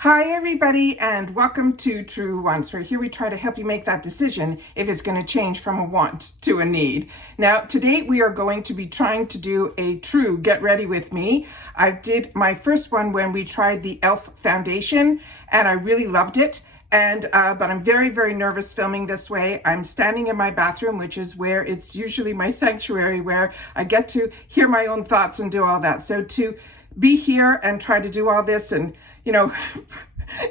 Hi everybody, and welcome to Truewants, where here we try to help you make that decision if it's going to change from a want to a need. Now today we are going to be trying to do a true get ready with me. I did my first one when we tried the e.l.f. foundation and I really loved it. But I'm very nervous filming this way. I'm standing in my bathroom, which is where it's usually my sanctuary, where I get to hear my own thoughts and do all that. So to be here and try to do all this and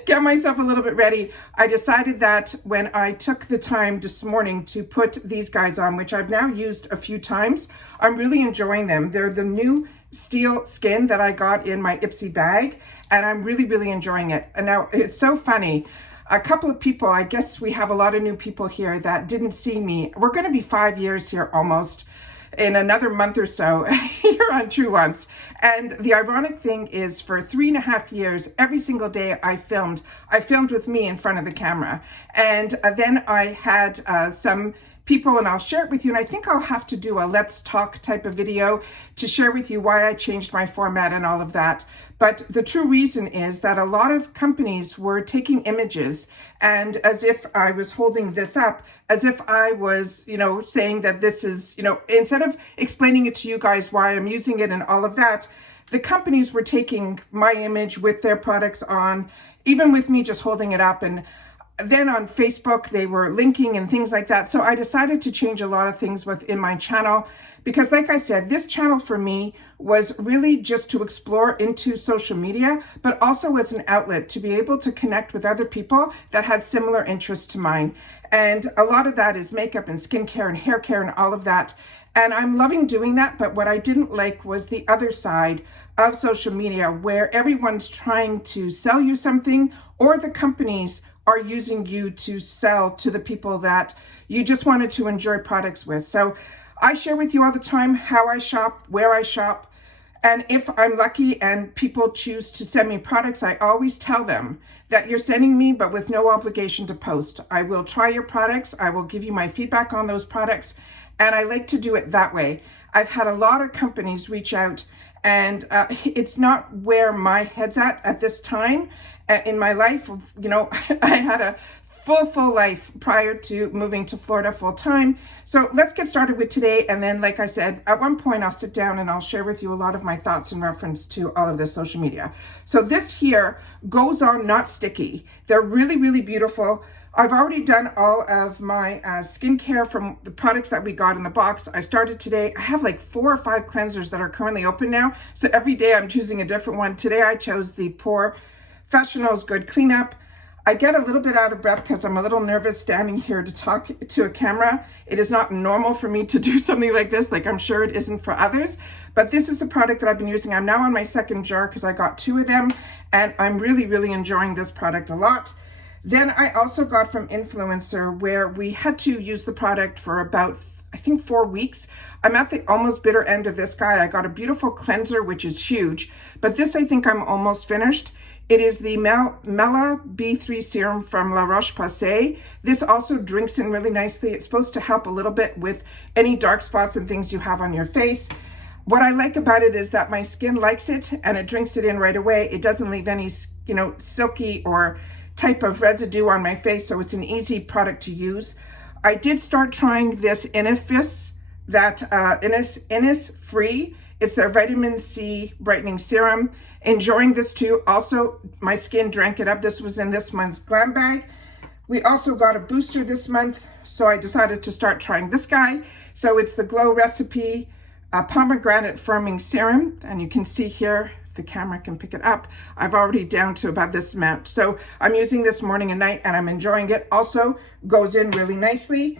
get myself a little bit ready, I decided that when I took the time this morning to put these guys on, which I've now used a few times, I'm really enjoying them. They're the new steel skin that I got in my Ipsy bag, and I'm really enjoying it. And now it's so funny. A couple of people, I guess we have a lot of new people here that didn't see me. We're going to be 5 years here almost in another month or so here on Truewants. And the ironic thing is, for 3.5 years, every single day I filmed with me in front of the camera. And then I had some people, and I'll share it with you, and I think I'll have to do a let's talk type of video to share with you why I changed my format and all of that. But the true reason is that a lot of companies were taking images, and as if I was holding this up, as if I was, saying that this is, instead of explaining it to you guys why I'm using it and all of that, the companies were taking my image with their products on, even with me just holding it up. And then on Facebook, they were linking and things like that. So I decided to change a lot of things within my channel because, like I said, this channel for me was really just to explore into social media, but also as an outlet to be able to connect with other people that had similar interests to mine. And a lot of that is makeup and skincare and hair care and all of that. And I'm loving doing that. But what I didn't like was the other side of social media, where everyone's trying to sell you something, or the companies are using you to sell to the people that you just wanted to enjoy products with. So I share with you all the time how I shop, where I shop, and if I'm lucky and people choose to send me products, I always tell them that you're sending me, but with no obligation to post. I will try your products, I will give you my feedback on those products, and I like to do it that way. I've had a lot of companies reach out, and it's not where my head's at this time in my life. I had a full life prior to moving to Florida full time. So let's get started with today. And then, like I said, at one point I'll sit down and I'll share with you a lot of my thoughts in reference to all of this social media. So this here goes on not sticky. They're really beautiful. I've already done all of my skincare from the products that we got in the box. I started today. I have like 4 or 5 cleansers that are currently open now. So every day I'm choosing a different one. Today I chose the Professional's Good Cleanup. I get a little bit out of breath because I'm a little nervous standing here to talk to a camera. It is not normal for me to do something like this, like I'm sure it isn't for others. But this is a product that I've been using. I'm now on my second jar because I got 2 of them, and I'm really enjoying this product a lot. Then I also got from Influencer, where we had to use the product for about, I think, 4 weeks. I'm at the almost bitter end of this guy. I got a beautiful cleanser, which is huge, but this I think I'm almost finished. It is the Mela B3 serum from La Roche-Posay. This also drinks in really nicely. It's supposed to help a little bit with any dark spots and things you have on your face. What I like about it is that my skin likes it and it drinks it in right away. It doesn't leave any, silky or type of residue on my face, so it's an easy product to use. I did start trying this Innisfree, Innisfree. It's their vitamin C brightening serum. Enjoying this too. Also, my skin drank it up. This was in this month's GlamBag. We also got a booster this month, so I decided to start trying this guy. So it's the Glow Recipe Pomegranate Firming Serum, and you can see here, the camera can pick it up. I've already down to about this amount. So I'm using this morning and night, and I'm enjoying it. Also goes in really nicely.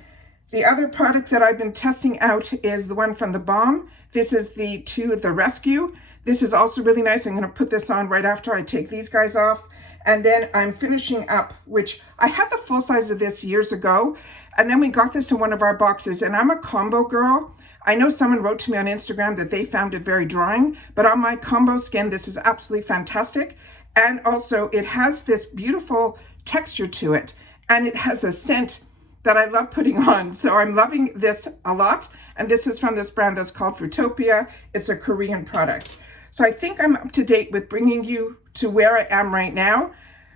The other product that I've been testing out is the one from the Balm. This is the Rescue. This is also really nice. I'm going to put this on right after I take these guys off. And then I'm finishing up, which I had the full size of this years ago. And then we got this in one of our boxes. And I'm a combo girl. I know someone wrote to me on Instagram that they found it very drying. But on my combo skin, this is absolutely fantastic. And also, it has this beautiful texture to it. And it has a scent that I love putting on. So I'm loving this a lot. And this is from this brand that's called Fruitopia. It's a Korean product. So I think I'm up to date with bringing you to where I am right now.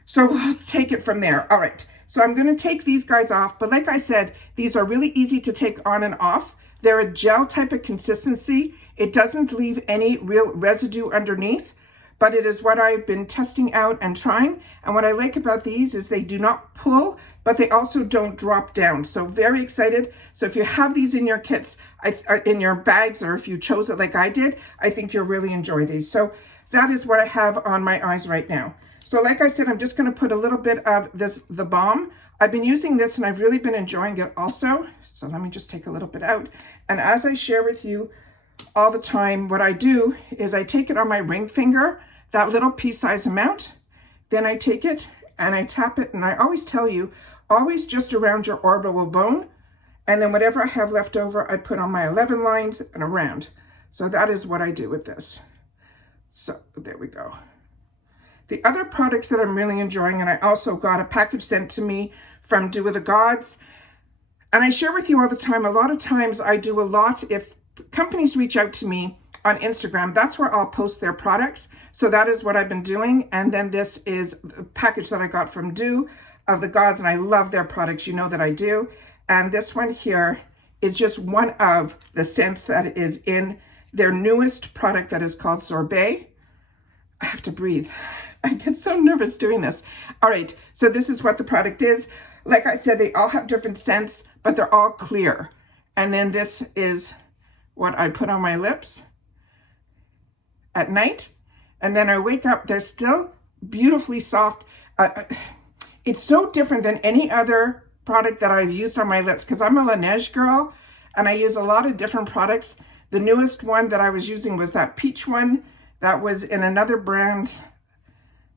So we'll take it from there. All right, so I'm going to take these guys off, but like I said, these are really easy to take on and off. They're a gel type of consistency. It doesn't leave any real residue underneath, but it is what I've been testing out and trying. And what I like about these is they do not pull, but they also don't drop down. So very excited. So if you have these in your kits, in your bags, or if you chose it like I did, I think you'll really enjoy these. So that is what I have on my eyes right now. So like I said, I'm just going to put a little bit of the balm. I've been using this and I've really been enjoying it also. So let me just take a little bit out. And as I share with you all the time, what I do is I take it on my ring finger, that little pea-size amount. Then I take it and I tap it. And I always tell you, always just around your orbital bone. And then whatever I have left over, I put on my 11 lines and around. So that is what I do with this. So there we go. The other products that I'm really enjoying, and I also got a package sent to me from Do With The Gods. And I share with you all the time, a lot of times I do a lot, if companies reach out to me on Instagram, that's where I'll post their products. So that is what I've been doing. And then this is a package that I got from Do of the Gods, and I love their products. You know that I do. And this one here is just one of the scents that is in their newest product that is called Sorbet. I have to breathe. I get so nervous doing this. All right, so this is what the product is. Like I said, they all have different scents, but they're all clear. And then this is what I put on my lips at night. And then I wake up, they're still beautifully soft. It's so different than any other product that I've used on my lips, because I'm a Laneige girl and I use a lot of different products. The newest one that I was using was that peach one that was in another brand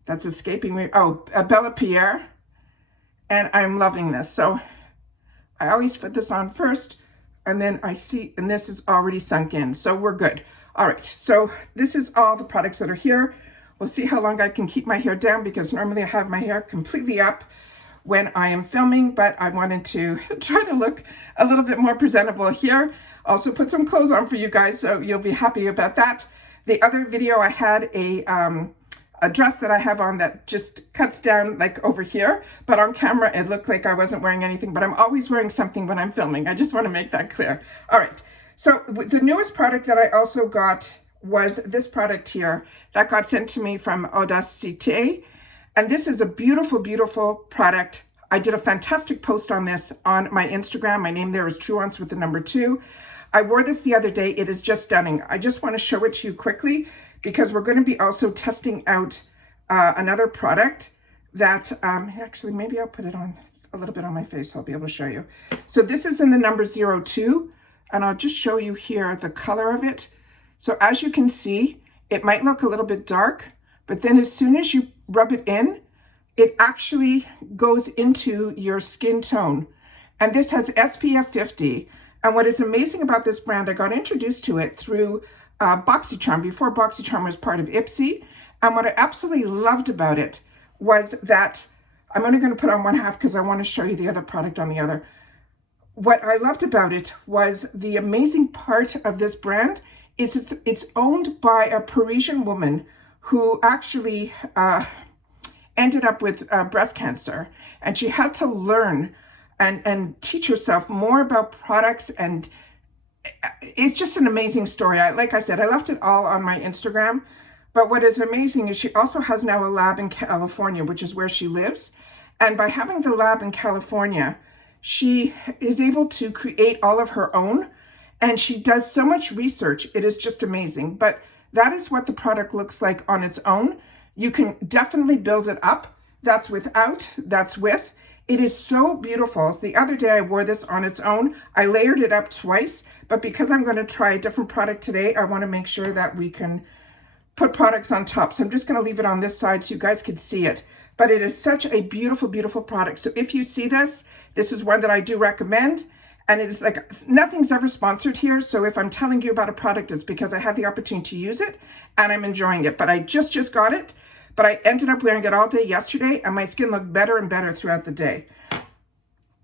that's escaping me. Oh, Bella Pierre. And I'm loving this. So I always put this on first, and then I see, and this is already sunk in. So we're good. All right, so this is all the products that are here. We'll see how long I can keep my hair down, because normally I have my hair completely up when I am filming, but I wanted to try to look a little bit more presentable here. Also put some clothes on for you guys, so you'll be happy about that. The other video, I had a dress that I have on that just cuts down like over here, but on camera it looked like I wasn't wearing anything, but I'm always wearing something when I'm filming. I just want to make that clear. All right, so the newest product that I also got was this product here that got sent to me from AUTHORIZED. And this is a beautiful, beautiful product. I did a fantastic post on this on my Instagram. My name there is Truewants with the number 2. I wore this the other day. It is just stunning. I just want to show it to you quickly, because we're going to be also testing out another product that, actually, maybe I'll put it on a little bit on my face, so I'll be able to show you. So this is in the number 02, and I'll just show you here the color of it. So as you can see, it might look a little bit dark, but then as soon as you rub it in, it actually goes into your skin tone. And this has SPF 50. And what is amazing about this brand, I got introduced to it through Boxycharm, before Boxycharm was part of Ipsy. And what I absolutely loved about it was that, I'm only going to put on one half because I want to show you the other product on the other. What I loved about it was the amazing part of this brand is it's owned by a Parisian woman who actually ended up with breast cancer. And she had to learn and teach herself more about products, and it's just an amazing story. Like I said, I left it all on my Instagram, but what is amazing is she also has now a lab in California, which is where she lives. And by having the lab in California, she is able to create all of her own, and she does so much research. It is just amazing. But that is what the product looks like on its own. You can definitely build it up. That's without, that's with. It is so beautiful. The other day I wore this on its own. I layered it up twice, but because I'm going to try a different product today, I want to make sure that we can put products on top. So I'm just going to leave it on this side so you guys can see it. But it is such a beautiful, beautiful product. So if you see this, this is one that I do recommend. And it is like, nothing's ever sponsored here. So if I'm telling you about a product, it's because I had the opportunity to use it and I'm enjoying it. But I just got it. But I ended up wearing it all day yesterday, and my skin looked better and better throughout the day.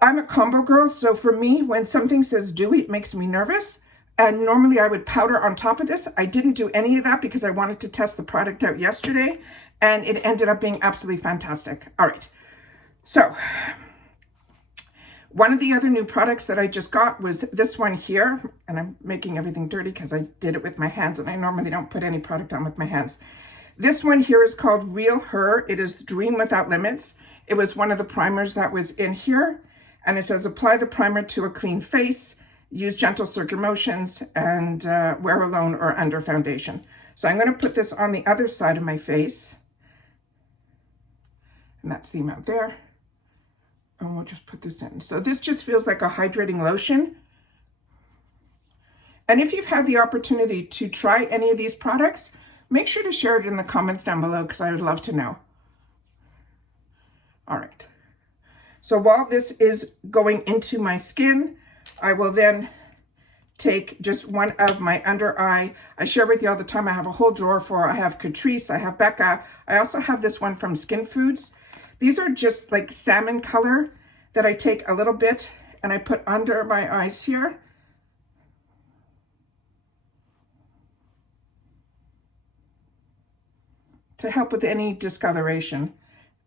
I'm a combo girl, so for me, when something says dewy, it makes me nervous. And normally I would powder on top of this. I didn't do any of that because I wanted to test the product out yesterday. and it ended up being absolutely fantastic. All right, so one of the other new products that I just got was this one here, and I'm making everything dirty because I did it with my hands, and I normally don't put any product on with my hands. This one here is called Real Her. It is Dream Without Limits. It was one of the primers that was in here, and it says apply the primer to a clean face, use gentle circular motions, and wear alone or under foundation. So I'm going to put this on the other side of my face, and that's the amount there. And we'll just put this in. So this just feels like a hydrating lotion. And if you've had the opportunity to try any of these products, make sure to share it in the comments down below because I would love to know. All right. So while this is going into my skin, I will then take just one of my under eye. I share with you all the time. I have a whole drawer for, I have Catrice, I have Becca. I also have this one from Skin Foods. These are just like salmon color that I take a little bit and I put under my eyes here. To help with any discoloration.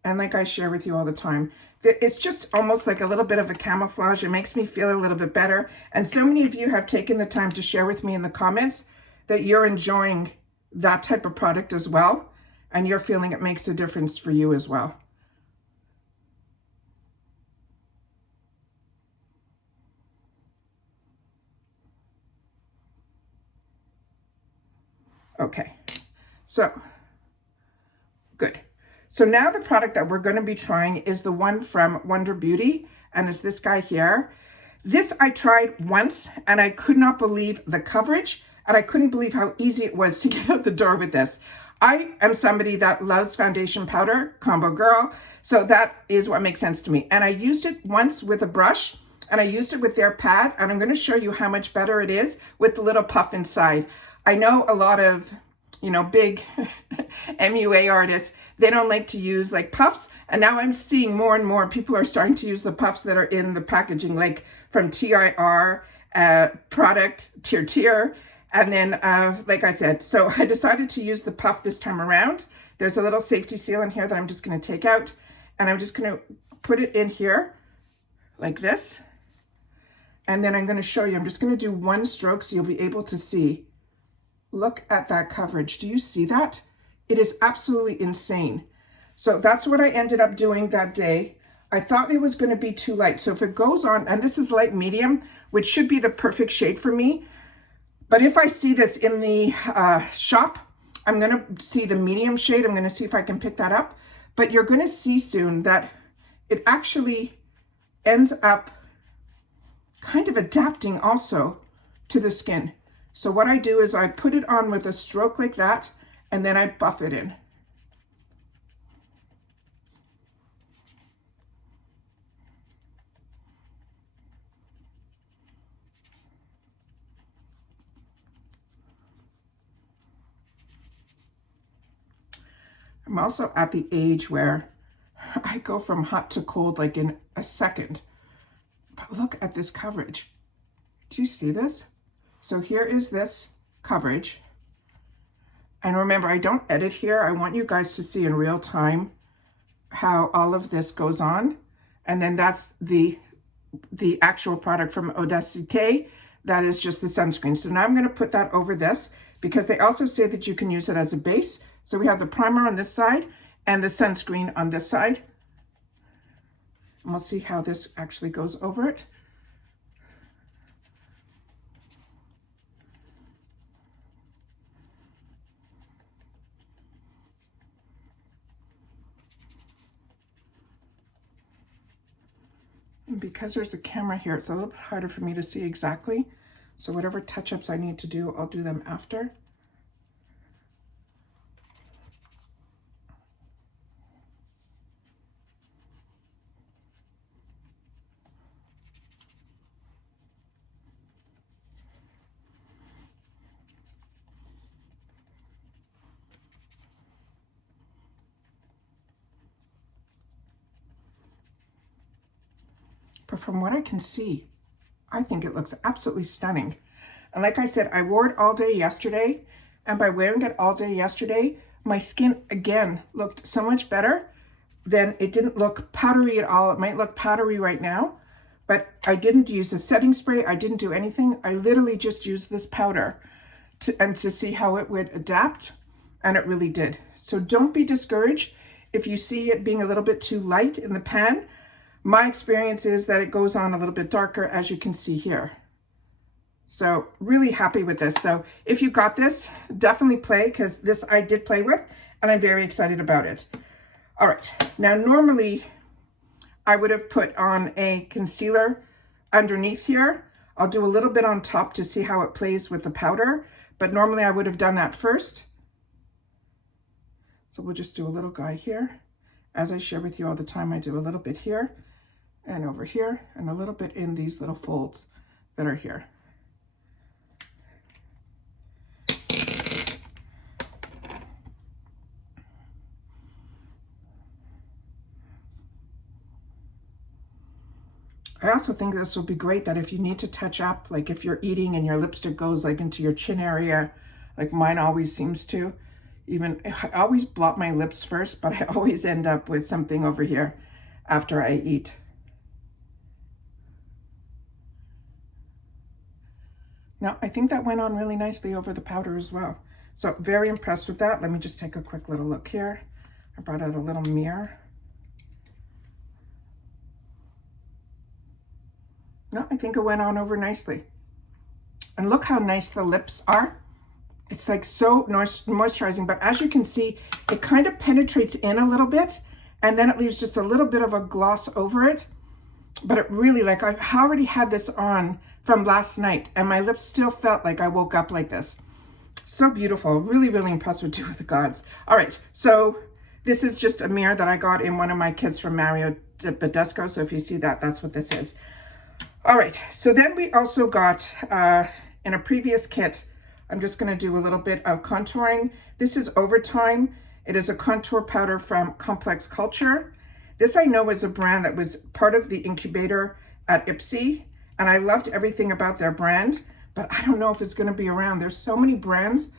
And like I share with you all the time, it's just almost like a little bit of a camouflage. It makes me feel a little bit better. And so many of you have taken the time to share with me in the comments that you're enjoying that type of product as well. And you're feeling it makes a difference for you as well. Okay, so good. So now the product that we're going to be trying is the one from Wonder Beauty, and it's this guy here. This I tried once and I could not believe the coverage, and I couldn't believe how easy it was to get out the door with this. I am somebody that loves foundation powder, combo girl, so that is what makes sense to me. And I used it once with a brush, and I used it with their pad, and I'm going to show you how much better it is with the little puff inside. I know a lot of, you know, big MUA artists, they don't like to use like puffs. And now I'm seeing more and more people are starting to use the puffs that are in the packaging, like from TIR, product, Tier. And then, like I said, so I decided to use the puff this time around. There's a little safety seal in here that I'm just going to take out. And I'm just going to put it in here like this. And then I'm going to show you, I'm just going to do one stroke so you'll be able to see. Look at that coverage. Do you see that? It is absolutely insane. So that's what I ended up doing that day. I thought it was going to be too light. So if it goes on, and this is light medium, which should be the perfect shade for me. But if I see this in the shop, I'm going to see the medium shade. I'm going to see if I can pick that up. But you're going to see soon that it actually ends up kind of adapting also to the skin. So what I do is I put it on with a stroke like that, and then I buff it in. I'm also at the age where I go from hot to cold like in a second. But look at this coverage. Do you see this? So here is this coverage. And remember, I don't edit here. I want you guys to see in real time how all of this goes on. And then that's the actual product from Audacité. That is just the sunscreen. So now I'm going to put that over this because they also say that you can use it as a base. So we have the primer on this side and the sunscreen on this side. And we'll see how this actually goes over it. And because there's a camera here, it's a little bit harder for me to see exactly. So whatever touch-ups I need to do, I'll do them after. But from what I can see, I think it looks absolutely stunning. And like I said, I wore it all day yesterday. And by wearing it all day yesterday, my skin again looked so much better. Then it didn't look powdery at all. It might look powdery right now, but I didn't use a setting spray. I didn't do anything. I literally just used this powder to see how it would adapt, and it really did. So don't be discouraged if you see it being a little bit too light in the pan. My experience is that it goes on a little bit darker, as you can see here. So really happy with this. So if you got this, definitely play, because this I did play with, and I'm very excited about it. All right, now normally I would have put on a concealer underneath here. I'll do a little bit on top to see how it plays with the powder, but normally I would have done that first. So we'll just do a little guy here. As I share with you all the time, I do a little bit here and over here, and a little bit in these little folds that are here. I also think this will be great that if you need to touch up, like if you're eating and your lipstick goes like into your chin area, like mine always seems to. Even I always blot my lips first, but I always end up with something over here after I eat. Now, I think that went on really nicely over the powder as well. So very impressed with that. Let me just take a quick little look here. I brought out a little mirror. No, I think it went on over nicely. And look how nice the lips are. It's like so moisturizing, but as you can see, it kind of penetrates in a little bit, and then it leaves just a little bit of a gloss over it. But it really, like, I already had this on from last night, and my lips still felt like I woke up like this. So beautiful. Really, really impressed with Two of the Gods. All right, so this is just a mirror that I got in one of my kits from Mario Badescu. So if you see that, that's what this is. All right, so then we also got, in a previous kit, I'm just gonna do a little bit of contouring. This is Overtime. It is a contour powder from Complex Culture. This I know is a brand that was part of the incubator at Ipsy, and I loved everything about their brand, but I don't know if it's gonna be around. There's so many brands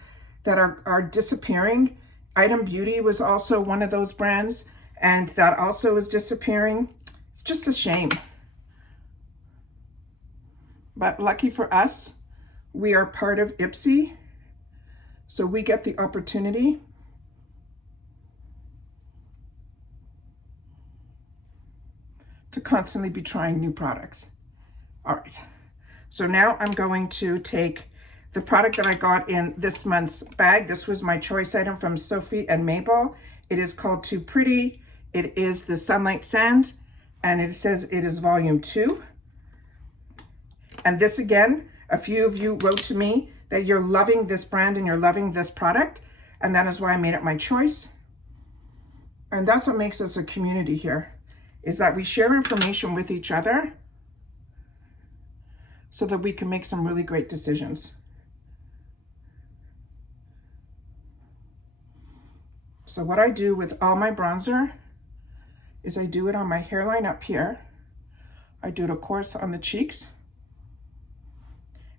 that are disappearing. Item Beauty was also one of those brands, and that also is disappearing. It's just a shame. But lucky for us, we are part of Ipsy, so we get the opportunity to constantly be trying new products. All right, so now I'm going to take the product that I got in this month's bag. This was my choice item from Sophie and Mabel. It is called Too Pretty. It is the Sunlight Sand, and it says it is volume 2. And this again, a few of you wrote to me that you're loving this brand and you're loving this product, and that is why I made it my choice. And that's what makes us a community here, is that we share information with each other so that we can make some really great decisions. So what I do with all my bronzer is I do it on my hairline up here. I do it, of course, on the cheeks.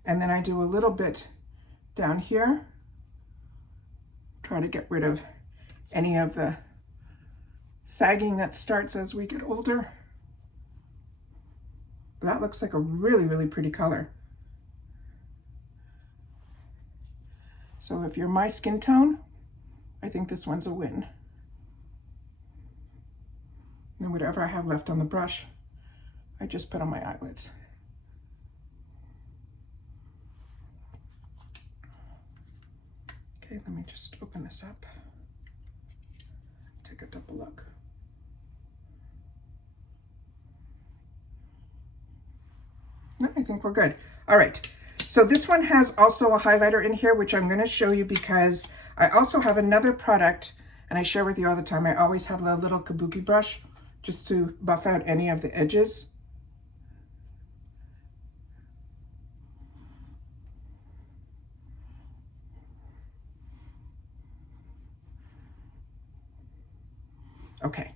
And then I do a little bit down here. Try to get rid of any of the sagging that starts as we get older. That looks like a really, really pretty color. So if you're my skin tone, I think this one's a win. And whatever I have left on the brush, I just put on my eyelids. Okay, let me just open this up. Take a double look. No, I think we're good. All right, so this one has also a highlighter in here, which I'm gonna show you because I also have another product, and I share with you all the time. I always have a little kabuki brush just to buff out any of the edges. Okay,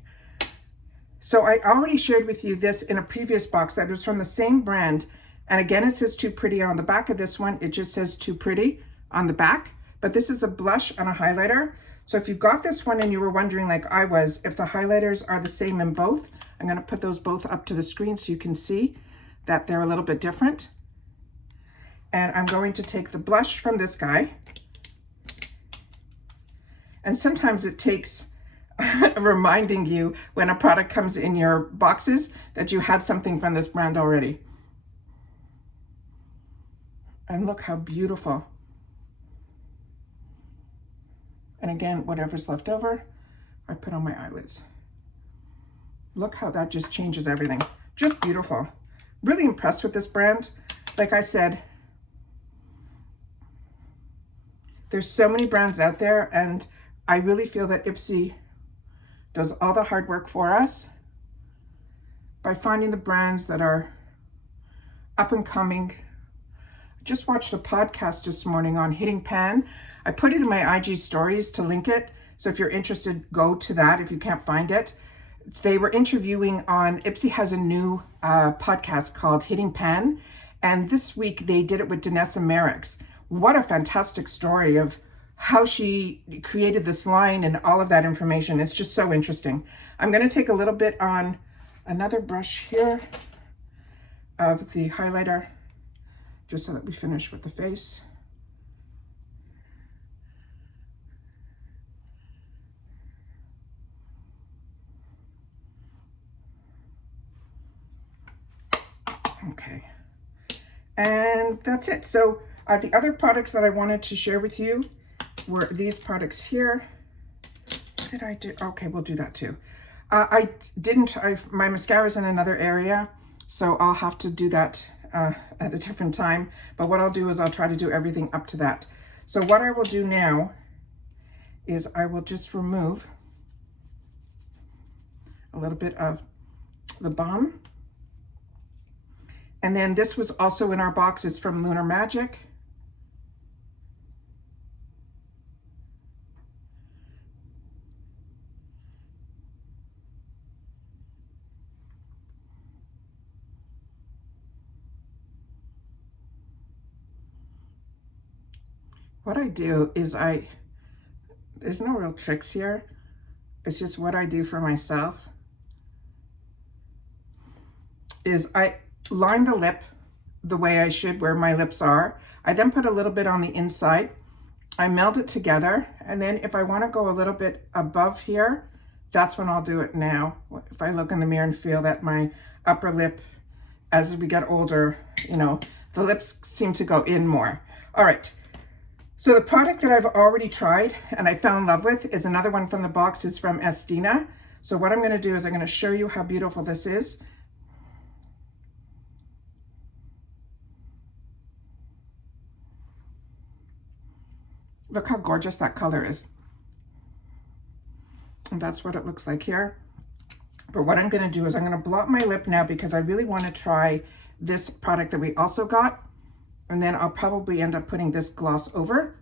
so I already shared with you this in a previous box that was from the same brand. And again, it says Too Pretty on the back of this one. It just says Too Pretty on the back, but this is a blush and a highlighter. So if you got this one and you were wondering, like I was, if the highlighters are the same in both, I'm going to put those both up to the screen so you can see that they're a little bit different. And I'm going to take the blush from this guy. And sometimes it takes reminding you when a product comes in your boxes that you had something from this brand already. And look how beautiful. And again, whatever's left over, I put on my eyelids. Look how that just changes everything. Just beautiful. Really impressed with this brand. Like I said, there's so many brands out there, and I really feel that Ipsy does all the hard work for us by finding the brands that are up and coming. I just watched a podcast this morning on hitting pan. I put it in my IG stories to link it. So if you're interested, go to that if you can't find it. They were interviewing on, Ipsy has a new podcast called Hitting Pan. And this week they did it with Danessa Merrick's. What a fantastic story of how she created this line and all of that information. It's just so interesting. I'm going to take a little bit on another brush here of the highlighter, just so that we finish with the face. Okay, and that's it. So the other products that I wanted to share with you were these products here. What did I do? Okay, we'll do that too. My mascara's in another area, so I'll have to do that at a different time. But what I'll do is I'll try to do everything up to that. So what I will do now is I will just remove a little bit of the balm. And then this was also in our box. It's from Lunar Magic. What I do is there's no real tricks here. It's just what I do for myself is I line the lip the way I should where my lips are. I then put a little bit on the inside. I meld it together. And then if I want to go a little bit above here, that's when I'll do it now. If I look in the mirror and feel that my upper lip, as we get older, you know, the lips seem to go in more. All right. So the product that I've already tried and I fell in love with is another one from the box. It's from Estina. So what I'm going to do is I'm going to show you how beautiful this is. Look how gorgeous that color is. And that's what it looks like here. But what I'm going to do is I'm going to blot my lip now because I really want to try this product that we also got. And then I'll probably end up putting this gloss over.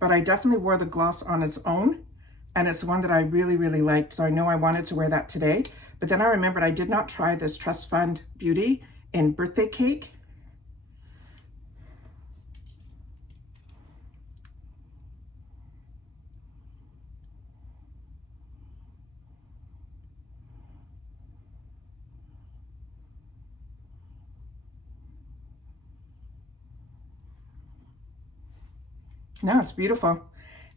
But I definitely wore the gloss on its own. And it's one that I really, really liked. So I know I wanted to wear that today. But then I remembered I did not try this Trust Fund Beauty in Birthday Cake. No, it's beautiful.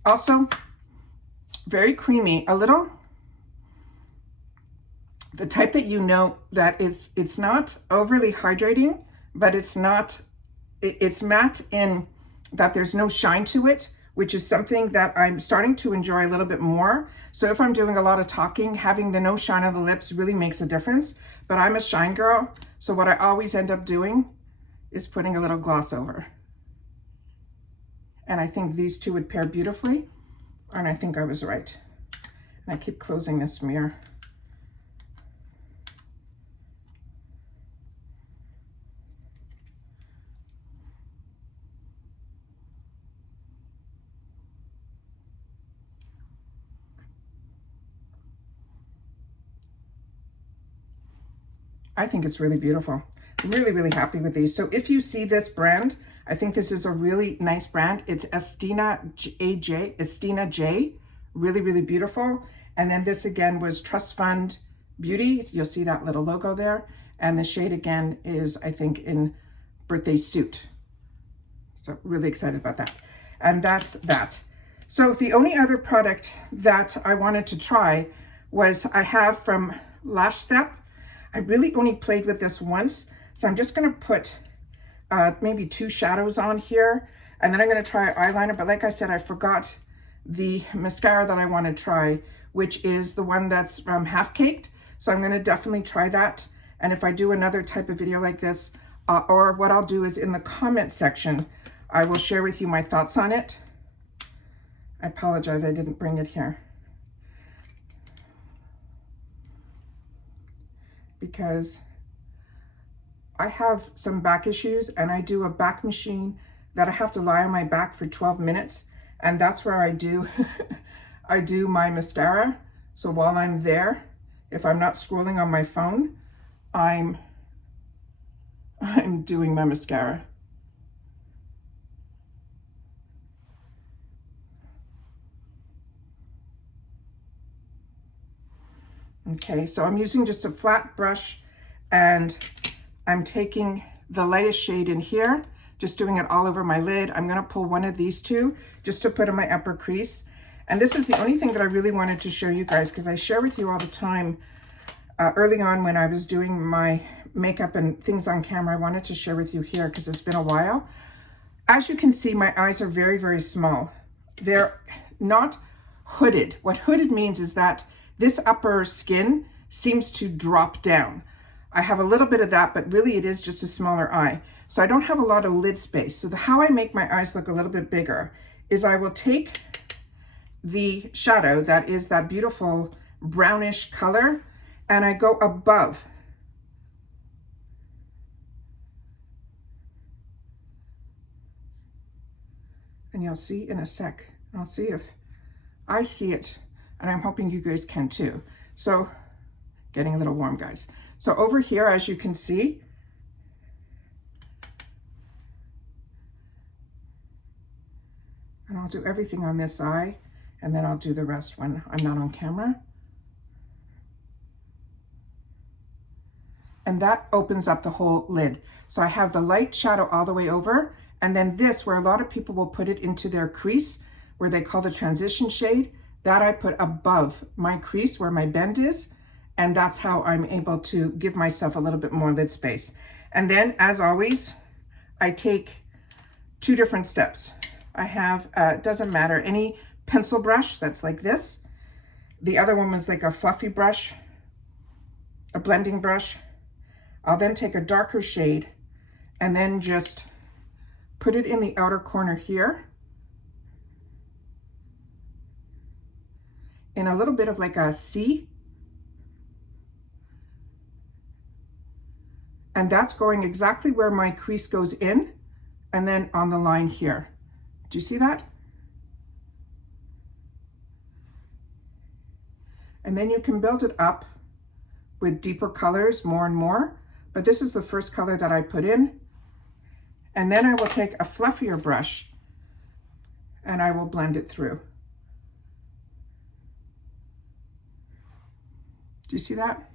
Also, very creamy, a little, the type that you know that it's not overly hydrating, but it's matte in that there's no shine to it, which is something that I'm starting to enjoy a little bit more. So if I'm doing a lot of talking, having the no shine on the lips really makes a difference. But I'm a shine girl, so what I always end up doing is putting a little gloss over. And I think these two would pair beautifully, and I think I was right. And I keep closing this mirror. I think it's really beautiful. Really, really happy with these. So if you see this brand, I think this is a really nice brand. It's Estina J. Really, really beautiful. And then this again was Trust Fund Beauty. You'll see that little logo there. And the shade again is, I think, in Birthday Suit. So really excited about that. And that's that. So the only other product that I wanted to try was I have from Lash Step. I really only played with this once. So I'm just gonna put maybe 2 shadows on here. And then I'm gonna try eyeliner. But like I said, I forgot the mascara that I wanna try, which is the one that's Half Caked. So I'm gonna definitely try that. And if I do another type of video like this, or what I'll do is in the comment section, I will share with you my thoughts on it. I apologize, I didn't bring it here. Because I have some back issues and I do a back machine that I have to lie on my back for 12 minutes. And that's where I do, I do my mascara. So while I'm there, if I'm not scrolling on my phone, I'm doing my mascara. Okay, so I'm using just a flat brush and I'm taking the lightest shade in here, just doing it all over my lid. I'm gonna pull one of these 2 just to put in my upper crease. And this is the only thing that I really wanted to show you guys, because I share with you all the time. Early on when I was doing my makeup and things on camera, I wanted to share with you here because it's been a while. As you can see, my eyes are very, very small. They're not hooded. What hooded means is that this upper skin seems to drop down. I have a little bit of that, but really it is just a smaller eye. So I don't have a lot of lid space. So how I make my eyes look a little bit bigger is I will take the shadow that is that beautiful brownish color and I go above. And you'll see in a sec. I'll see if I see it, and I'm hoping you guys can too. So, getting a little warm, guys. So over here, as you can see, and I'll do everything on this eye, and then I'll do the rest when I'm not on camera. And that opens up the whole lid. So I have the light shadow all the way over, and then this, where a lot of people will put it into their crease, where they call the transition shade, that I put above my crease where my bend is, and that's how I'm able to give myself a little bit more lid space. And then, as always, I take 2 different steps. I have, it doesn't matter, any pencil brush that's like this. The other one was like a fluffy brush, a blending brush. I'll then take a darker shade and then just put it in the outer corner here in a little bit of like a C. And that's going exactly where my crease goes in and then on the line here. Do you see that? And then you can build it up with deeper colors more and more. But this is the first color that I put in. And then I will take a fluffier brush and I will blend it through. Do you see that?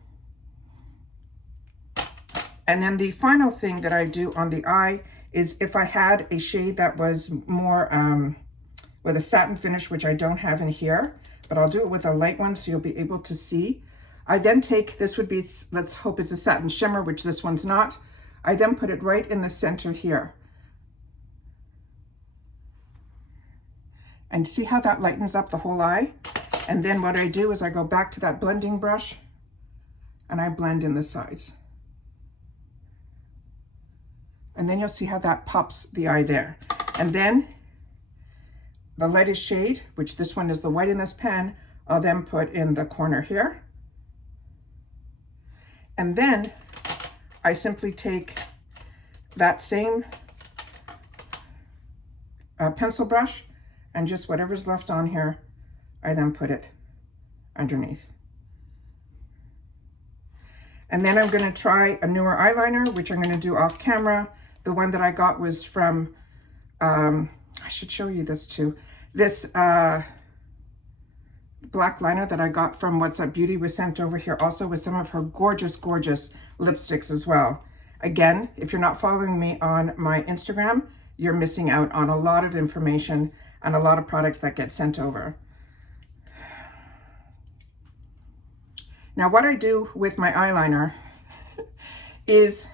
And then the final thing that I do on the eye is if I had a shade that was more with a satin finish, which I don't have in here, but I'll do it with a light one so you'll be able to see. I then take, this would be, let's hope it's a satin shimmer, which this one's not. I then put it right in the center here. And see how that lightens up the whole eye? And then what I do is I go back to that blending brush and I blend in the sides. And then you'll see how that pops the eye there. And then the lightest shade, which this one is the white in this pen, I'll then put in the corner here. And then I simply take that same pencil brush and just whatever's left on here, I then put it underneath. And then I'm going to try a newer eyeliner, which I'm going to do off camera. The one that I got was from, I should show you this too. This black liner that I got from What's Up Beauty was sent over here also with some of her gorgeous, gorgeous lipsticks as well. Again, if you're not following me on my Instagram, you're missing out on a lot of information and a lot of products that get sent over. Now, what I do with my eyeliner is,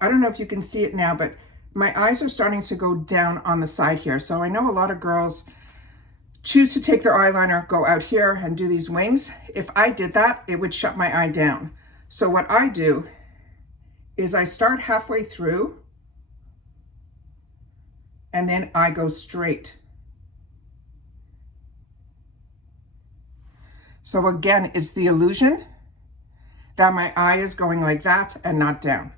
I don't know if you can see it now, but my eyes are starting to go down on the side here. So I know a lot of girls choose to take their eyeliner, go out here and do these wings. If I did that, it would shut my eye down. So what I do is I start halfway through and then I go straight. So again, it's the illusion that my eye is going like that and not down.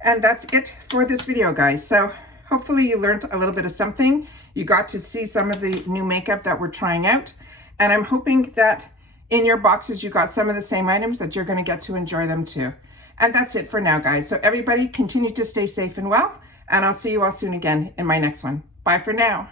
And that's it for this video, guys. So hopefully you learned a little bit of something. You got to see some of the new makeup that we're trying out. And I'm hoping that in your boxes, you got some of the same items that you're going to get to enjoy them too. And that's it for now, guys. So everybody continue to stay safe and well. And I'll see you all soon again in my next one. Bye for now.